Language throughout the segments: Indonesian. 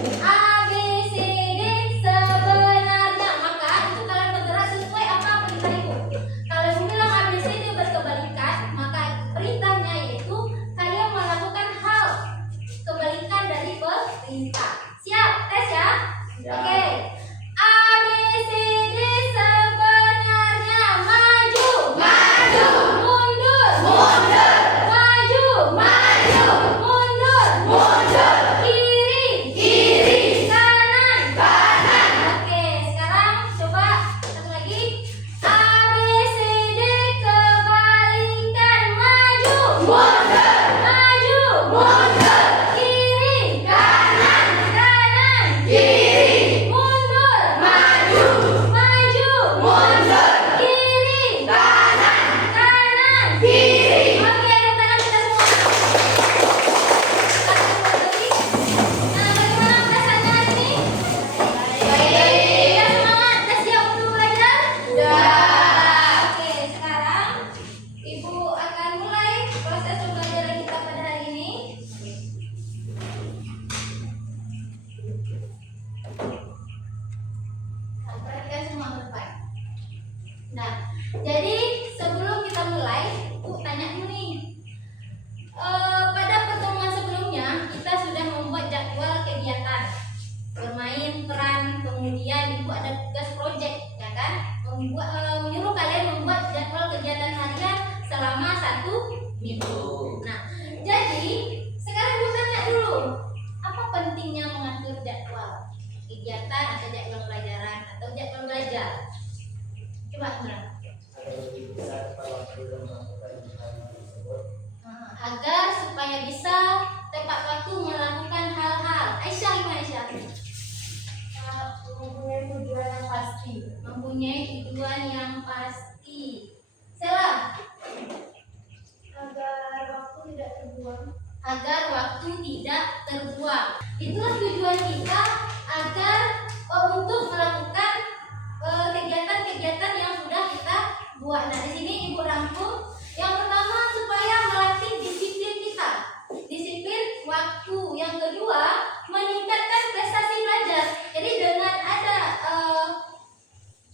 A, B, C, D sebenarnya. Maka itu kalian bergerak sesuai apa perintah ibu. Kalau ibu bilang A, B, C, D berkebalikan, maka perintahnya yaitu kalian melakukan hal kebalikan dari perintah. Siap? Tes ya? Oke. A, B, C, D sebenarnya. Maju. Maju. Mundur. Mundur. Maju. Maju. Mundur. Mundur. Kiri. Kiri. Kanan. Kanan. Oke, sekarang coba satu lagi. A, B, C, D kebalikan. Maju. Mundur. Maju. Mundur. Kiri. Kanan. Kanan. Kiri. Mundur. Maju. Maju. Mundur. Kiri. Kanan. Kanan. Kiri. Oke, ada tangan kita semua. Nah, bagaimana perasaannya hari ini? Baik. Ya, semangat. Udah siap untuk belajar? Oke, sekarang Ibu akan mulai proses pembelajaran kita pada hari ini. Perhatikan semua baik. Nah, jadi sebelum kita mulai, tanya dulu nih. Pada pertemuan sebelumnya kita sudah membuat jadwal kegiatan, bermain peran, kemudian ibu ada tugas proyek, ya kan? Menyuruh kalian membuat jadwal kegiatan harian selama 1 minggu. Nah, jadi sekarang ibu tanya dulu, apa pentingnya mengatur jadwal kegiatan atau jadwal pelajaran atau jadwal belajar? Coba Indra. Agar supaya bisa tepat waktu melakukan hal-hal. Aisyah, gimana Aisyah? Mempunyai tujuan yang pasti. Mempunyai tujuan yang pasti. Sela. Agar waktu tidak terbuang. Agar waktu tidak terbuang. Itulah tujuan kita agar untuk melakukan kegiatan-kegiatan yang sudah kita buat. Nah, di sini ibu rangkum. Yang pertama supaya melatih disiplin kita, disiplin waktu. Yang kedua meningkatkan prestasi belajar. Jadi dengan ada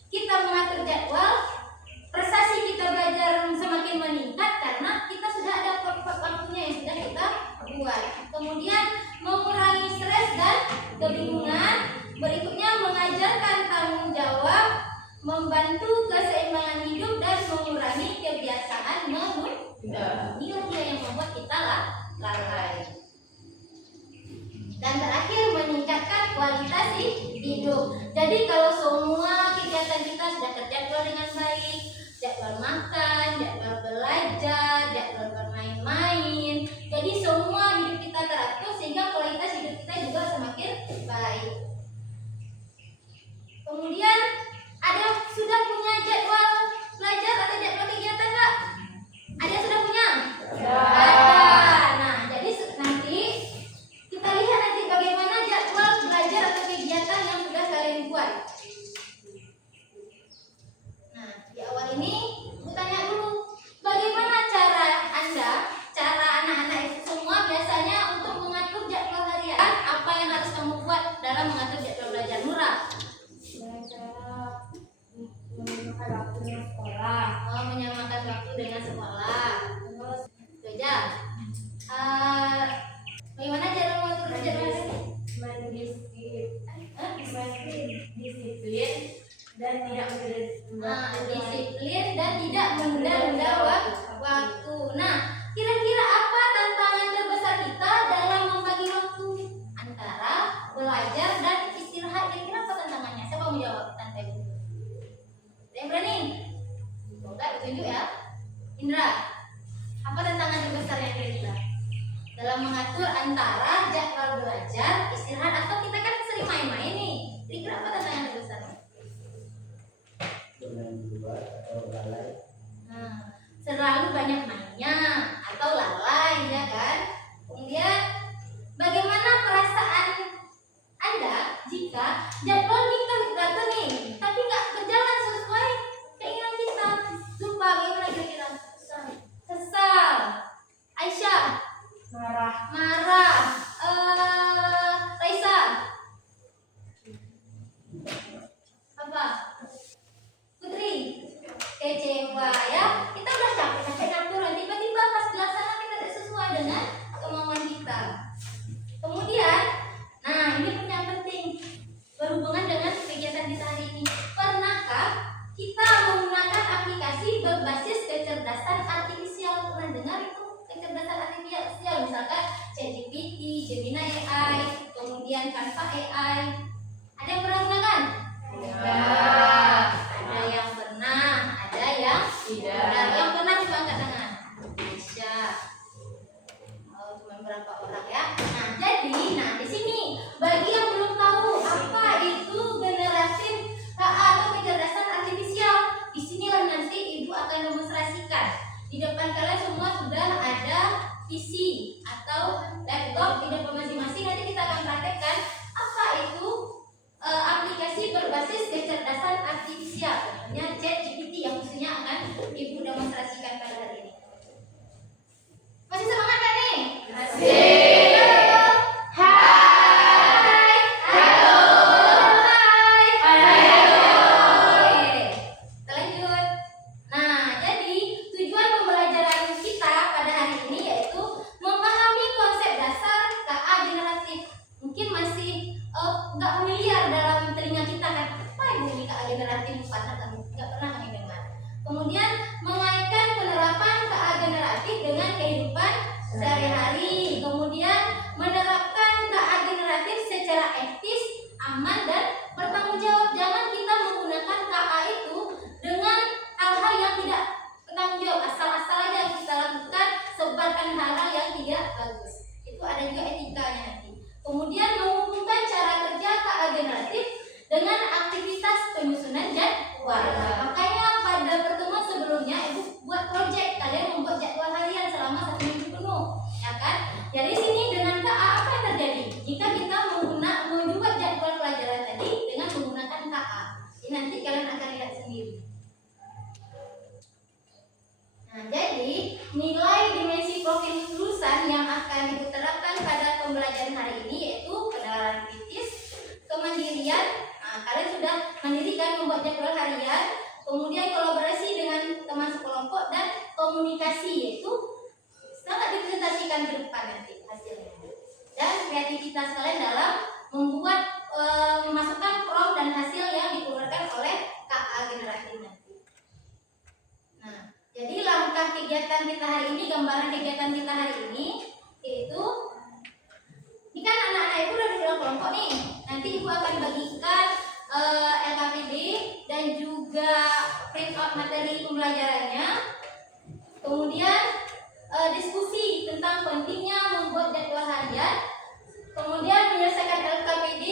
kita mengatur jadwal, prestasi kita belajar semakin meningkat karena kita sudah ada waktunya yang sudah kita buat. Kemudian mengurangi stres dan kebingungan. Berikutnya mengajarkan tanggung jawab, membantu keseimbangan hidup dan mengurangi kebiasaan menunda. Inilah dia yang membuat kita lalai. Dan terakhir meningkatkan kualitas hidup. Jadi kalau semua kegiatan kita sudah terjadwal dengan baik, jadwal makan, jadwal belajar, jadwal bermain-main, jadi semua hidup kita teratur sehingga kualitas hidup kita juga semakin baik. Kemudian ada sudah punya jadwal belajar atau jadwal kegiatan nggak? Ada yang sudah punya? Ada. Nah, jadi nanti kita lihat nanti bagaimana jadwal belajar atau kegiatan yang sudah kalian buat. Nah, di awal ini aku tanya dulu, bagaimana cara Anda, cara anak-anak itu semua biasanya untuk mengatur jadwal harian? Apa yang harus kamu buat dalam mengatur jadwal belajar, Nura? Menyamakan waktu dengan sekolah. Oh, menyamakan waktu dengan sekolah. Terus kerja. Bagaimana cara mengatur jadwal ini? Disiplin dan tidak menunda waktu. Nah, kira-kira apa tantangan terbesar kita dalam membagi waktu antara belajar dan istirahat? Kira-kira apa tantangannya? Siapa mau jawab? Tante Ibu. Yang berani? Enggak, ditunjuk ya. Indra, apa tantangan terbesar yang kira-kira dalam mengatur antara jadwal belajar, istirahat, atau kita kan sering main-main nih? Kira-kira apa tantangan terbesar? Nah, selalu banyak mainnya atau lalai, ya kan? Kemudian bagaimana perasaan Anda jika jadwal kita datang nih, tapi nggak berjalan sesuai keinginan kita? Lupa, bagaimana kira-kira? Kesal. Aisyah? Marah. Raisa? kemudian Canva AI. Ada yang pernah gunakan? Ya. Ada yang pernah, ada yang Tidak. tidak. Yang pernah coba angkat tangan. Bisa. Oh, cuma berapa orang ya? Nah, jadi, di sini bagi yang belum tahu apa itu generatif KA atau kecerdasan artifisial, di sinilah nanti Ibu akan demonstrasikan. Di depan kalian semua sudah ada PC atau laptop di depan masing-masing. Nanti kita akan praktekkan apa itu aplikasi berbasis kecerdasan artifisial, namanya ChatGPT, yang khususnya akan Ibu demonstrasikan pada hari ini. Masih semangat kan nih? Masih. Halo. Hai. Halo. Hai. Halo. Oke, kita lanjut. Nah, jadi tujuan pembelajaran kita pada hari ini yaitu memahami konsep dasar KA generatif. Mungkin masih nggak familiar dalam telinga kita kan, apa ini KA generatif, nggak pernah kami dengar. Kemudian mengaitkan penerapan KA generatif dengan kehidupan sehari-hari. Kemudian menerapkan KA generatif secara etis, aman, dan bertanggung jawab. Jangan kita menggunakan KA itu dengan hal-hal yang tidak bertanggung jawab, asal-asal aja kita lakukan, sebarkan hal-hal yang tidak bagus. Itu ada juga etikanya nanti. Kemudian menghubungkan cara kerja KA generatif dengan aktivitas penyusunan jadwal. Makanya pada pertemuan sebelumnya Ibu buat proyek, kalian membuat jadwal harian selama 1 minggu penuh, ya kan? Jadi sini dengan KA apa yang terjadi? Jika kita membuat jadwal pelajaran tadi dengan menggunakan KA, ini nanti kalian akan lihat sendiri. Nah, jadi nilai dimensi profil lulusan yang akan diterapkan pada pembelajaran hari ini yaitu kenalan kritis, kemandirian. Nah, kalian sudah mandiri kan membuat jadwal harian, kemudian kolaborasi dengan teman sekelompok, dan komunikasi, yaitu sangat dipresentasikan ke depan nanti hasilnya. Dan kreativitas kalian dalam membuat memasukkan prompt dan hasil yang dikeluarkan oleh KA generatif nanti. Nah, jadi langkah kegiatan kita hari ini, gambaran kegiatan kita hari ini yaitu ini kan anak-anak itu udah di dalam kelompok nih. Nanti Ibu akan bagikan LKPD dan juga print out materi pembelajarannya. Kemudian diskusi tentang pentingnya membuat jadwal harian. Kemudian menyelesaikan LKPD,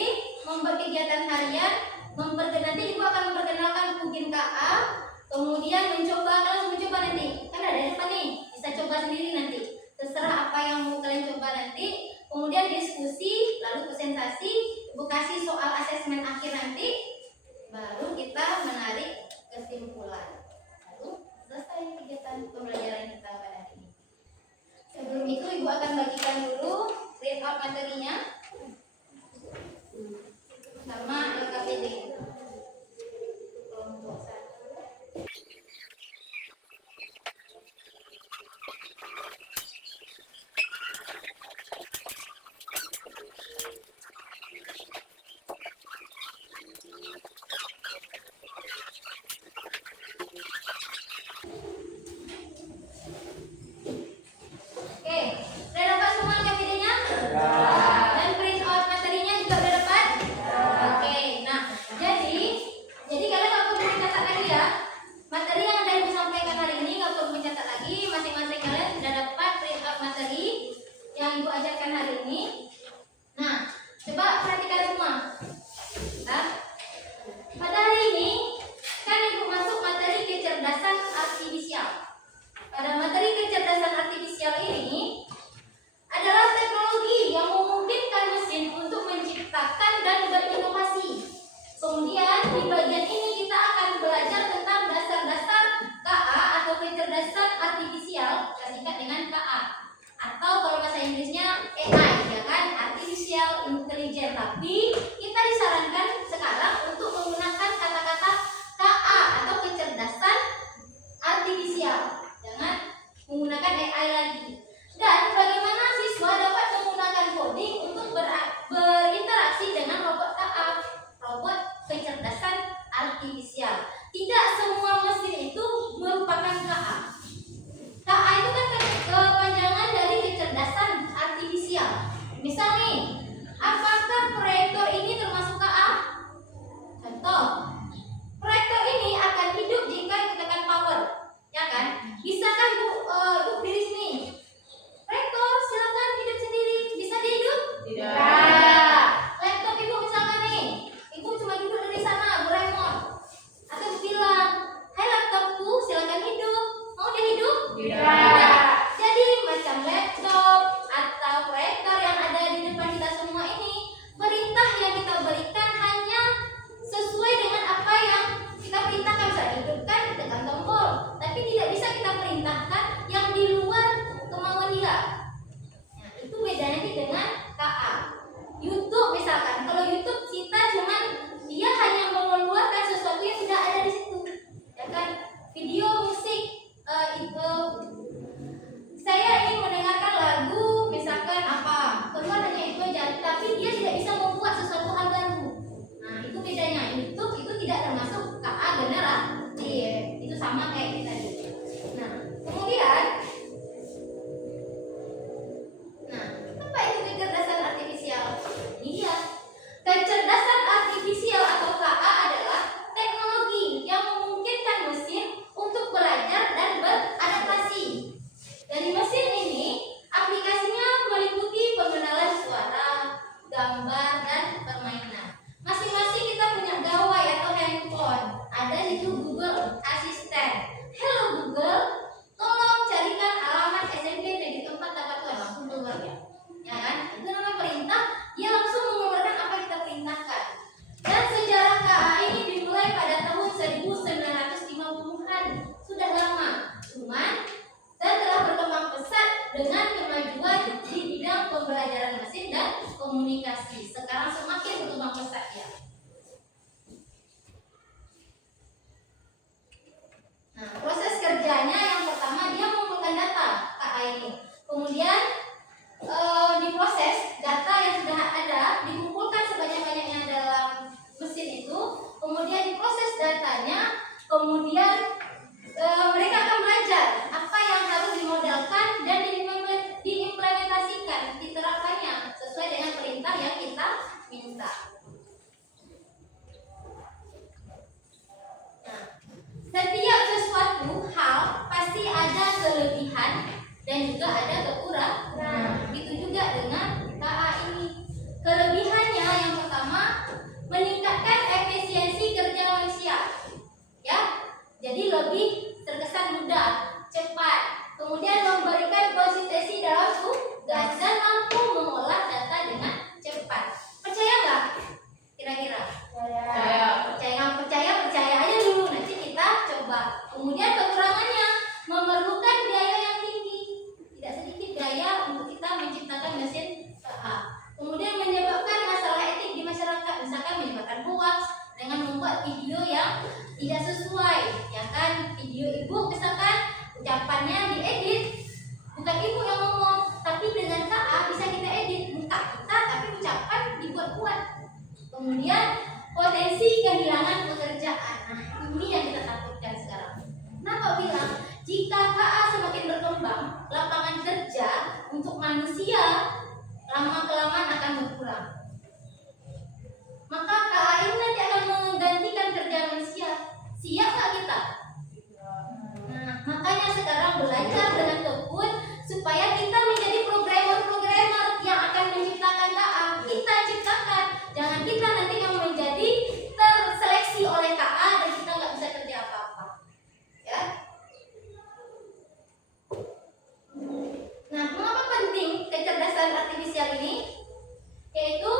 membuat kegiatan harian, nanti Ibu akan memperkenalkan plugin KA. Kemudian kalian mencoba nanti, kan ada di depan nih, bisa coba sendiri nanti. Terserah apa yang mau kalian coba nanti. Kemudian diskusi, lalu presentasi, Ibu kasih soal asesmen akhir nanti, baru kita menarik kesimpulan. Lalu selesai kegiatan pembelajaran kita pada hari ini. Sebelum itu Ibu akan bagikan dulu print out materinya sama LKPD. Kelompok 1. Oke, udah dapat semua LKPD-nya? Dan print out materinya juga udah dapat? Oke, nah jadi kalian nggak perlu mencatat lagi ya. Materi yang ada Ibu sampaikan hari ini nggak perlu mencatat lagi. Masing-masing kalian sudah dapat print out materi yang Ibu ajarkan hari ini. Nah, coba perhatikan semua. Nah, pada hari ini kan Ibu masuk materi kecerdasan artifisial. Pada materi kecerdasan artifisial ini adalah teknologi yang memungkinkan mesin untuk menciptakan dan berinovasi. Kemudian di bagian ini kita akan belajar tentang dasar-dasar KA atau kecerdasan artifisial, kita singkat dengan KA. Atau kalau bahasa Inggrisnya AI, ya kan? Artificial Intelligence. Tapi kita disarankan sekarang untuk menggunakan kata-kata KA atau kecerdasan artifisial. Jangan menggunakan AI lagi. Dan bagaimana siswa dapat menggunakan coding untuk berinteraksi dengan robot KA, robot kecerdasan artifisial. Tidak semua mesin itu merupakan KA. KA itu kan kepanjangan dari kecerdasan artifisial. Misal nih, apakah kita. Nah, setiap sesuatu hal pasti ada kelebihan dan juga ada kekurangan. Itu juga dengan KA ini. Kelebihannya yang pertama meningkatkan efisiensi kerja manusia. Ya. Jadi lebih terkesan mudah, cepat. Kemudian memberikan konsistensi dalam tugas dan mampu mengolah data dengan cepat. Percaya nggak? Kira-kira? Percaya nggak percaya? Percaya aja dulu. Nanti kita coba. Kemudian kekurangannya memerlukan biaya yang tinggi. Tidak sedikit biaya untuk kita menciptakan mesin KA. Kemudian menyebabkan masalah etik di masyarakat, misalkan menyebabkan hoax dengan membuat video yang tidak sesuai, ya kan? Video ibu misalkan ucapannya diedit, bukan ibu yang ngomong, tapi dengan KA bisa kita edit muka kita, tapi ucapan dibuat-buat. Kemudian potensi kehilangan pekerjaan. Nah, ini yang kita takutkan sekarang. Kenapa bilang jika KA semakin berkembang, lapangan kerja untuk manusia lama-kelamaan akan berkurang. Maka KA ini nanti akan menggantikan kerja manusia. Siap nggak kita? Nah, makanya sekarang belajar dengan tekun supaya kita menjadi programmer-programmer yang akan menciptakan KA. Kita ciptakan, jangan kita nanti yang menjadi terseleksi oleh KA dan kita nggak bisa kerja apa-apa. Ya. Nah, mengapa penting kecerdasan artifisial ini? Yaitu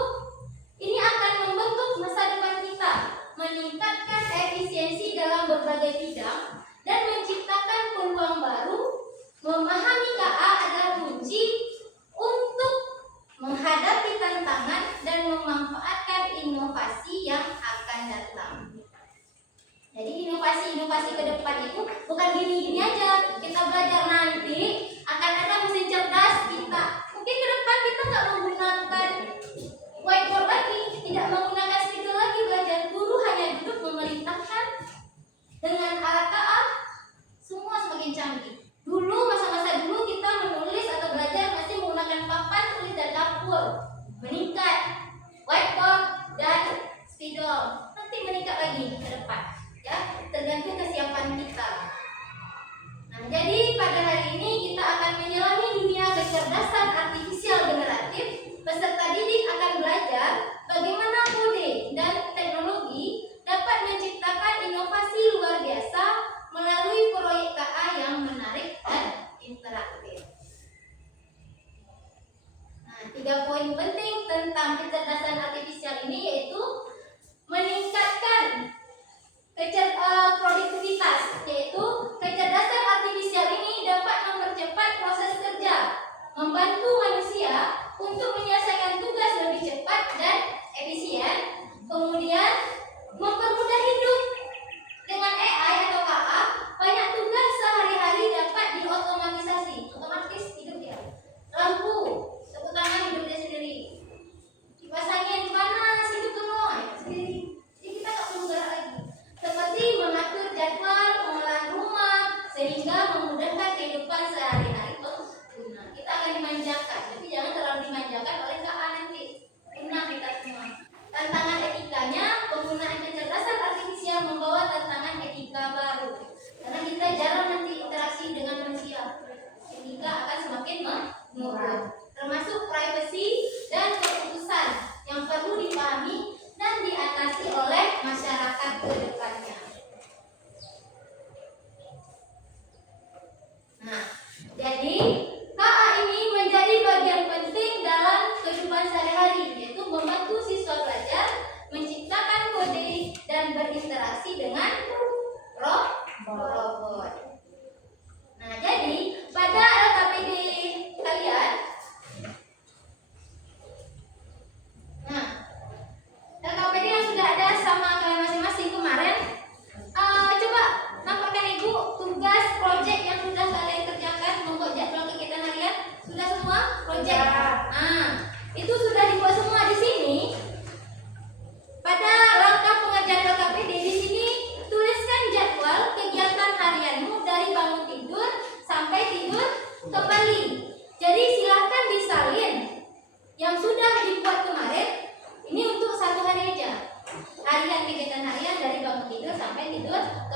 ini akan membentuk masa depan kita, meningkatkan efisiensi dalam berbagai bidang, dan menciptakan peluang baru. Memahami KA adalah kunci untuk menghadapi tantangan dan memanfaatkan inovasi yang akan datang. Jadi inovasi-inovasi ke depan itu bukan gini-gini aja. Kita belajar nanti akan ada mesin cerdas kita. Mungkin ke depan kita nggak menggunakan whiteboard lagi, tidak menggunakan spidol lagi belajar. Guru hanya duduk memerintahkan dengan alat KA. Semua semakin canggih. Dulu masa-masa dulu kita menulis atau belajar masih menggunakan papan tulis dan dapur. Meningkat whiteboard dan spidol. Nanti meningkat lagi ke depan. Ya, tergantung kesiapan kita. Nah, jadi pada hari ini kita akan menyelami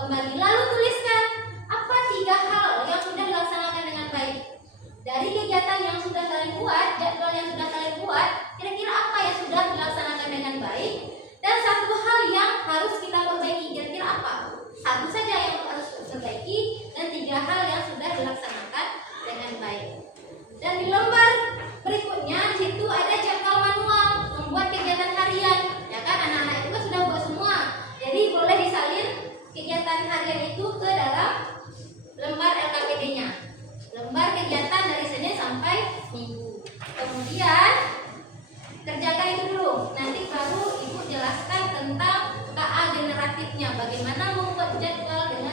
kembali. Lalu tuliskan apa 3 hal yang sudah dilaksanakan dengan baik. Dari kegiatan yang sudah kalian buat, jadwal yang sudah kalian buat, kira-kira apa yang sudah dilaksanakan dengan baik? Dan 1 hal yang harus kita perbaiki, kira-kira apa? 1 saja yang harus diperbaiki dan 3 hal yang sudah dilaksanakan dengan baik. Dan di lembar berikutnya di situ ada jadwal manual membuat kegiatan harian. Ya kan, anak-anak itu kan sudah buat semua. Jadi boleh disalin kegiatan harian itu ke dalam lembar LKPD-nya. Lembar kegiatan dari Senin sampai Minggu. Kemudian kerjakan itu dulu. Nanti baru Ibu jelaskan tentang KA generatifnya. Bagaimana membuat jadwal dengan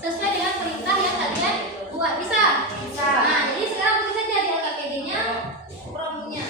sesuai dengan perintah yang kalian buat. Bisa? Bisa. Nah, jadi sekarang tulis saja di LKPD-nya promnya.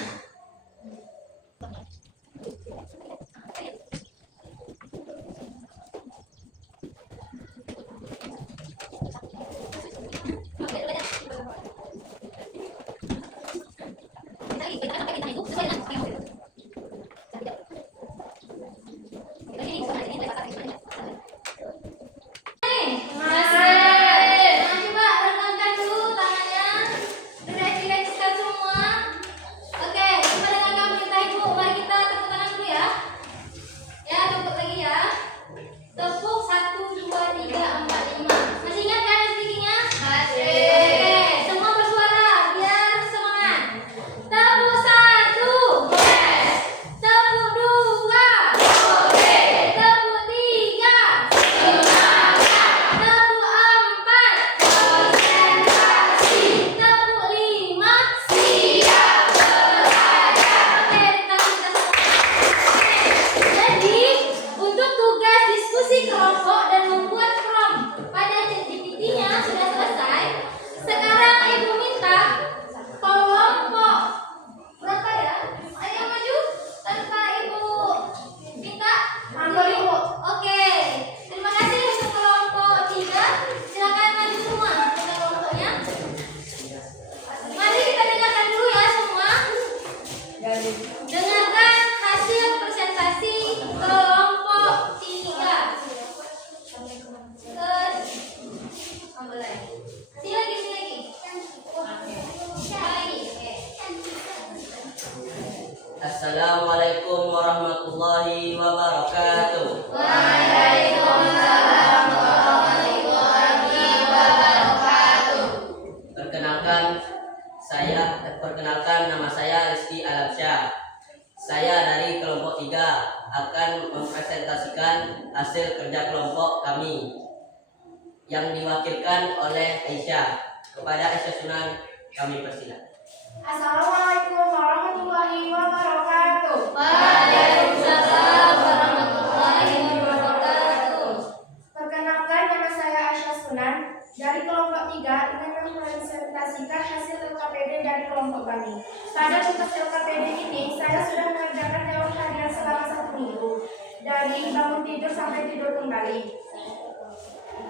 Dengarkan hasil presentasi kelompok 3. Mulai. Sini lagi. Oke. Assalamualaikum warahmatullahi wabarakatuh. Waalaikumsalam warahmatullahi wabarakatuh. Perkenalkan nama saya Rizky Alamsyah. Saya dari kelompok 3 akan mempresentasikan hasil kerja kelompok kami yang diwakilkan oleh Aisyah. Kepada Aisyah Sunan kami persilakan. Assalamualaikum warahmatullahi wabarakatuh. Waalaikumsalam warahmatullahi wabarakatuh. Perkenalkan, nama saya Aisyah Sunan dari kelompok 3 ingin mempresentasikan hasil LKPD dari kelompok kami. Pada tugas LKPD ini, saya sudah mengerjakan dewan harian selama 1 minggu, dari bangun tidur sampai tidur kembali.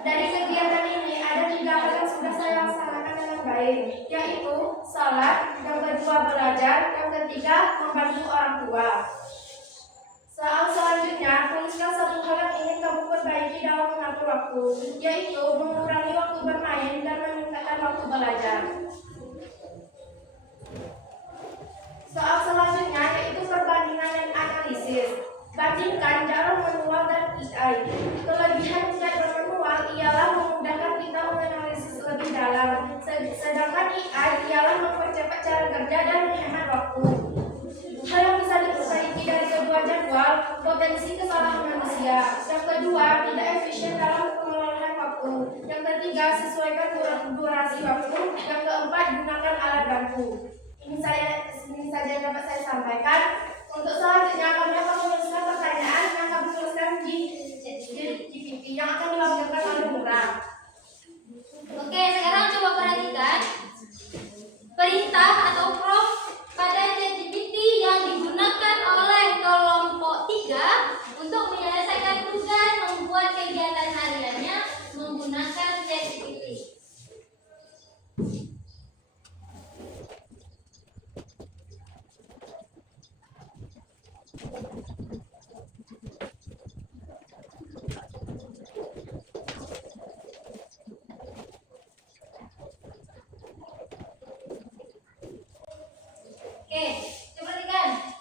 Dari kegiatan ini ada 3 hal yang sudah saya laksanakan dengan baik, yaitu salat, yang kedua belajar, yang ketiga membantu orang tua. Soal selanjutnya, tuliskan 1 hal yang ingin kamu perbaiki dalam mengatur waktu, yaitu mengurangi waktu bermain dan meningkatkan waktu belajar. Soal selanjutnya yaitu perbandingan dan analisis. Bandingkan jadwal manual dan AI. Kelebihan jadwal manual ialah memudahkan kita menganalisis lebih dalam, sedangkan AI ialah mempercepat cara kerja dan menghemat waktu. Hal yang bisa diperbaiki dari kedua jadwal, potensi kesalahan manusia. Yang kedua, tidak efisien dalam pengelolaan waktu. Yang ketiga, sesuaikan durasi waktu. Yang keempat, gunakan alat bantu. Ini saja yang dapat saya sampaikan. Untuk selanjutnya, kami akan menuliskan pertanyaan yang kami tuliskan di GPT yang akan diwakilkan oleh Murah. Oke, sekarang coba perhatikan perintah atau prompt pada ChatGPT yang digunakan oleh kelompok 3 untuk menyelesaikan tugas membuat kegiatan hariannya menggunakan ChatGPT. Oke, coba perhatikan.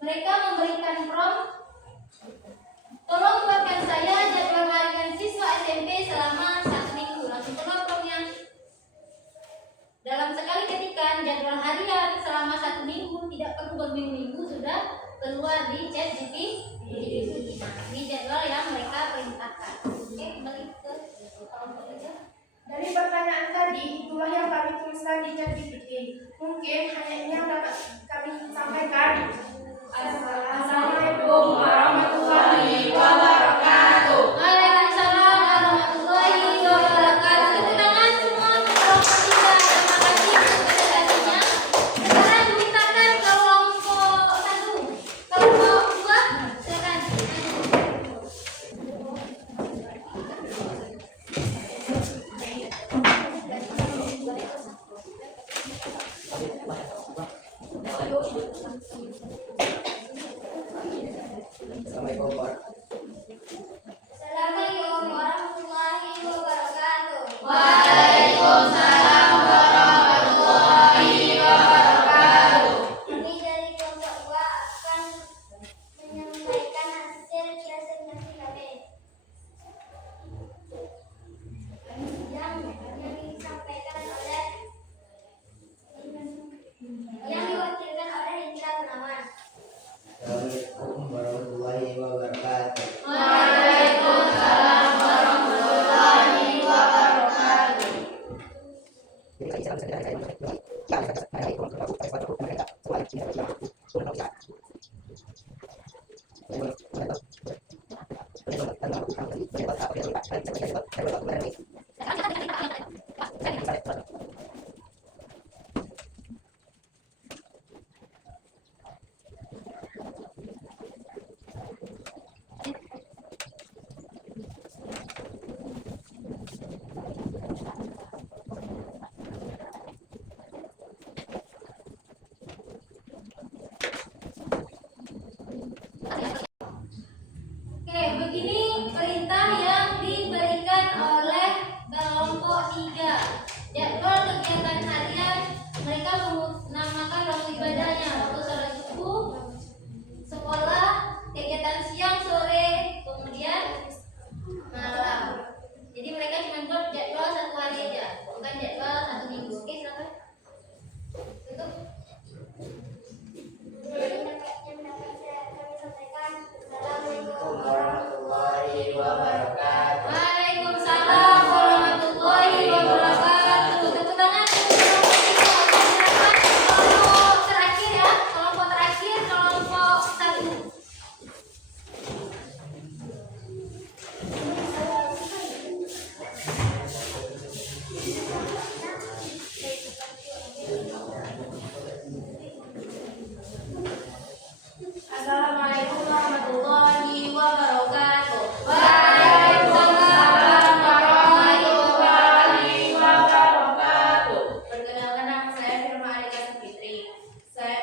Mereka memberikan prompt, tolong buatkan saya jadwal harian siswa SMP selama 1 minggu. Langsung keluar promptnya. Dalam sekali ketikan jadwal harian selama 1 minggu, tidak perlu berminggu-minggu, sudah keluar di ChatGPT. Ini jadwal yang mereka perintahkan. Oke, kembali ke kelompok kerja. Dari pertanyaan tadi, itulah yang kami tuliskan di ChatGPT. Mungkin hanya ini yang dapat kami sampaikan. Assalamualaikum warahmatullahi wabarakatuh. Waalaikumsalam Waalaikumsalam warahmatullahi wabarakatuh. Kami dari kelompok 2 akan menyampaikan hasil presentasi kami. Yang disampaikan oleh yang diwakilkan oleh Indra Gunawan. Assalamualaikum warahmatullahi wabarakatuh. Waalaikumsalam warahmatullahi wabarakatuh. Oke, begini perintah yang diberikan oleh kelompok 3. Jadwal kegiatan harian mereka menamakan waktu ibadahnya, waktu sholat subuh, sekolah, kegiatan siang, sore, kemudian malam. Jadi mereka cuma buat jadwal 1 hari aja, bukan jadwal 1 minggu. Oke, silakan. Tutup. Yang dapat kami sampaikan. Assalamualaikum Warahmatullahi wabarakatuh. Waalaikumsalam warahmatullahi wabarakatuh. Tepuk tangan untuk kelompok terakhir ya, kelompok terakhir, kelompok 1. Assalamualaikum warahmatullahi wabarakatuh. Waalaikumsalam warahmatullahi wabarakatuh. Perkenalkan, nama saya Firma Alika Fitri.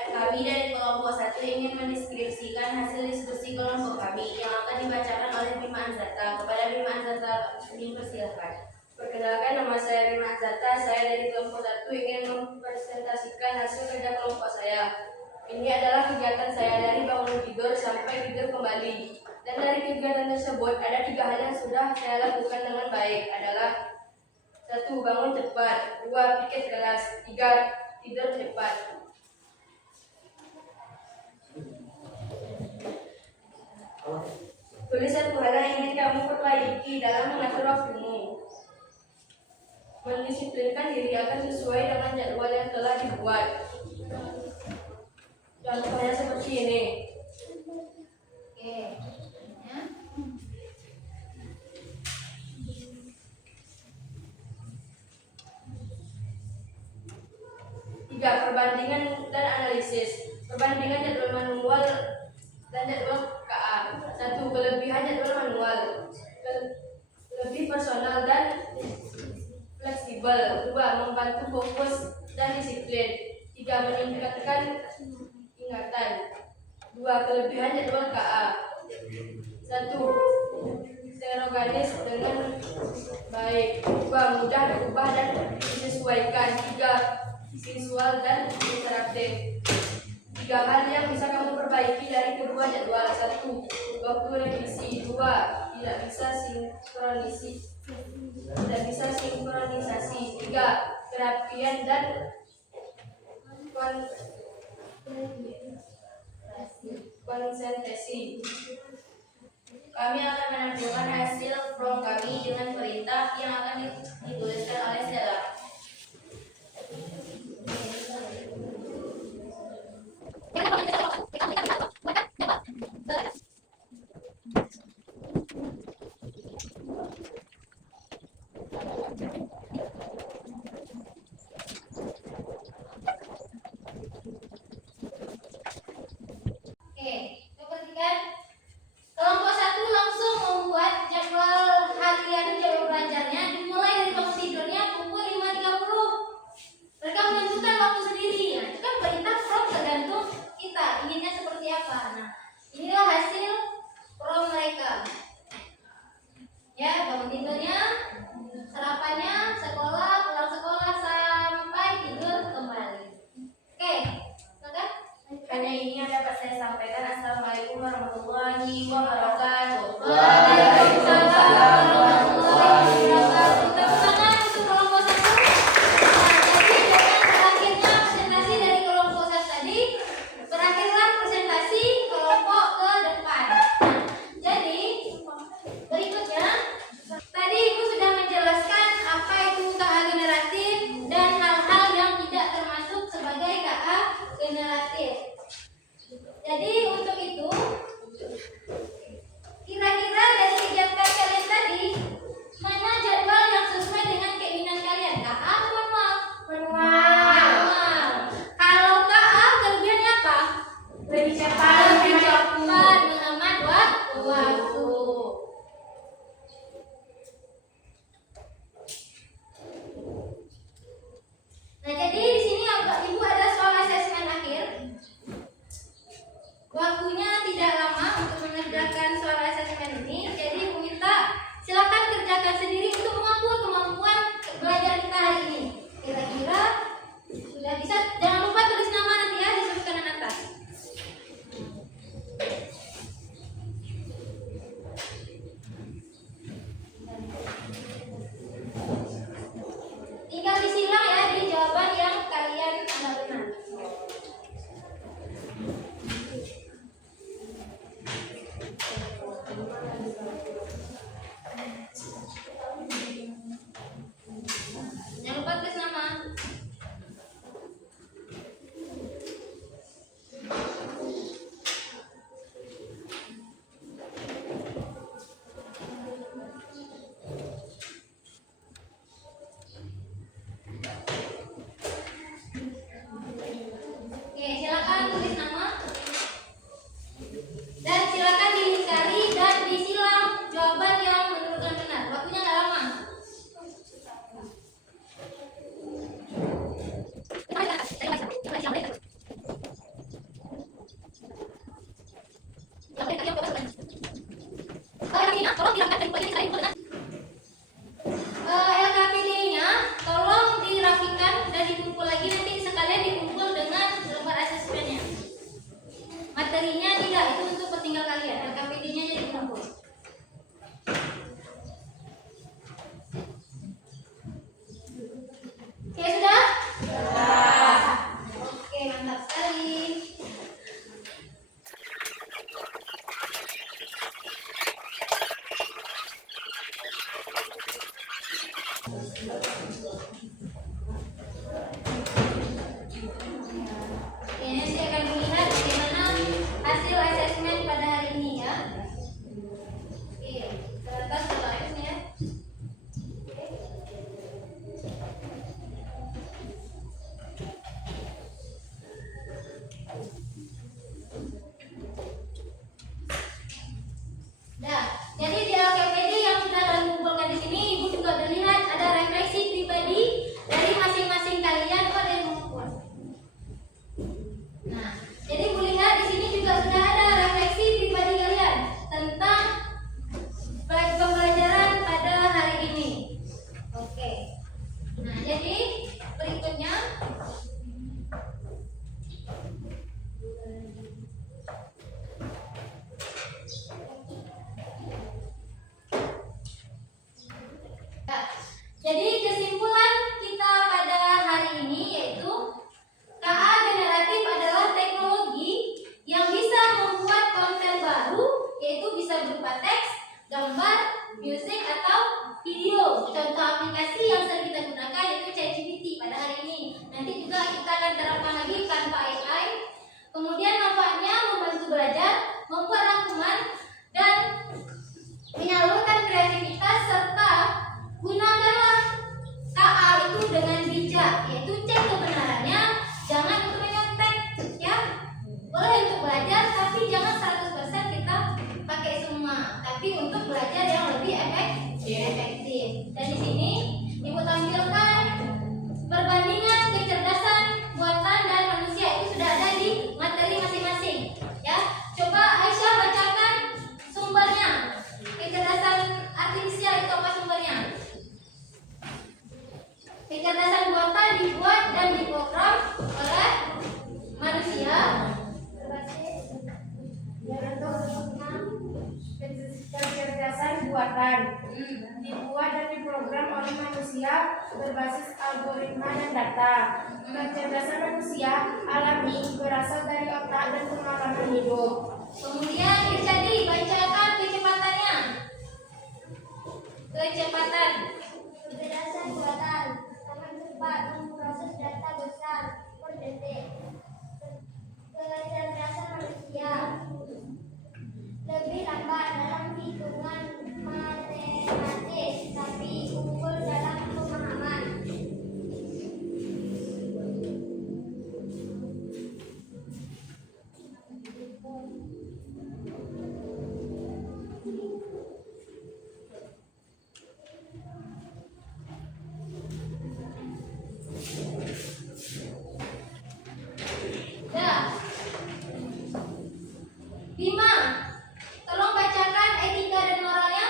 Kami dari kelompok 1 ingin mendeskripsikan hasil diskusi kelompok kami yang akan dibacakan oleh Bima Anzata. Kepada Bima Anzata dipersilakan. Perkenalkan, nama saya Bima Anzata. Saya dari kelompok 1 ingin mempresentasikan hasil kerja kelompok saya. Ini adalah kegiatan saya dari bangun tidur sampai tidur kembali. Dan dari kegiatan tersebut ada 3 hal yang sudah saya lakukan dengan baik adalah 1. Bangun cepat, 2. Piket kelas, 3. Tidur cepat. Tulis 1 hal yang ingin kamu perbaiki dalam mengatur waktumu. Mendisiplinkan diri akan sesuai dengan jadwal yang telah dibuat. Contohnya seperti ini. Oke. Ya. 3. Perbandingan dan analisis. Perbandingan jadwal manual dan jadwal KA. 1. Kelebihan jadwal manual. Lebih personal dan fleksibel. 2. Membantu fokus dan disiplin. 3. Meningkatkan ingatan. 2. Kelebihan jadwal KA. 1. Terorganisir dengan baik. 2. Mudah diubah dan disesuaikan. 3. Visual dan interaktif. 3 hal yang bisa kamu perbaiki dari kedua jadwal. 1. Waktu revisi. 2. Tidak bisa sinkronisasi. 3. Kerapian dan konsentrasi. Kami akan menampilkan hasil from kami dengan perintah yang akan dituliskan oleh Stella. Oke, perhatikan. Kelompok 1 langsung membuat jadwal harian jadwal belajarnya Ini saya akan melihat bagaimana hasil asesmen pada hari ini ya. Oke, terlepas ya. Nah, jadi di LKPD yang sudah kalian kumpulkan di sini, Ibu juga udah lihat ada refleksi pribadi dari masing-masing kalian. Kok ada yang mengumpul? Nah, jadi Ibu lihat di sini juga sudah ada refleksi pribadi kalian tentang pembelajaran pada hari ini. Oke. Nah, jadi berikutnya Nah, jadi kesimpulan kita pada hari ini yaitu KA generatif adalah teknologi yang bisa membuat konten baru, yaitu bisa berupa teks, gambar, musik atau video. Contoh aplikasi yang sering kita gunakan yaitu ChatGPT pada hari ini. Nanti juga kita akan terapkan lagi tanpa AI. Kemudian manfaatnya membantu belajar, membuat rangkuman dan menyalurkan kreativitas, serta gunakanlah KA itu dengan bijak, yaitu cek kebenarannya, jangan untuk menyontek ya. Boleh untuk belajar tapi jangan 100% kita pakai semua, tapi untuk belajar yang lebih efektif. Dan di sini Ibu tampilkan perbandingan kecerdasan buatan dan manusia itu sudah ada di materi masing-masing ya. Coba Aisyah bacakan sumbernya. Kecerdasan artifisial itu apa sumbernya? Kecerdasan buatan dibuat dan diprogram oleh manusia kecerdasan buatan dibuat dan diprogram oleh manusia berbasis algoritma dan data. Kecerdasan manusia alami berasal dari otak dan pengalaman hidup. Kemudian Irsyadi bacakan kecepatannya. Kecepatan. Kecerdasan buatan sangat cepat memproses data besar per detik. Kecerdasan manusia lebih lambat dalam hitungan matematis, tapi unggul dalam pemahaman. Dah. Bima, tolong bacakan etika dan moralnya.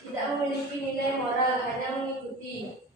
Tidak memiliki nilai moral, hanya mengikuti.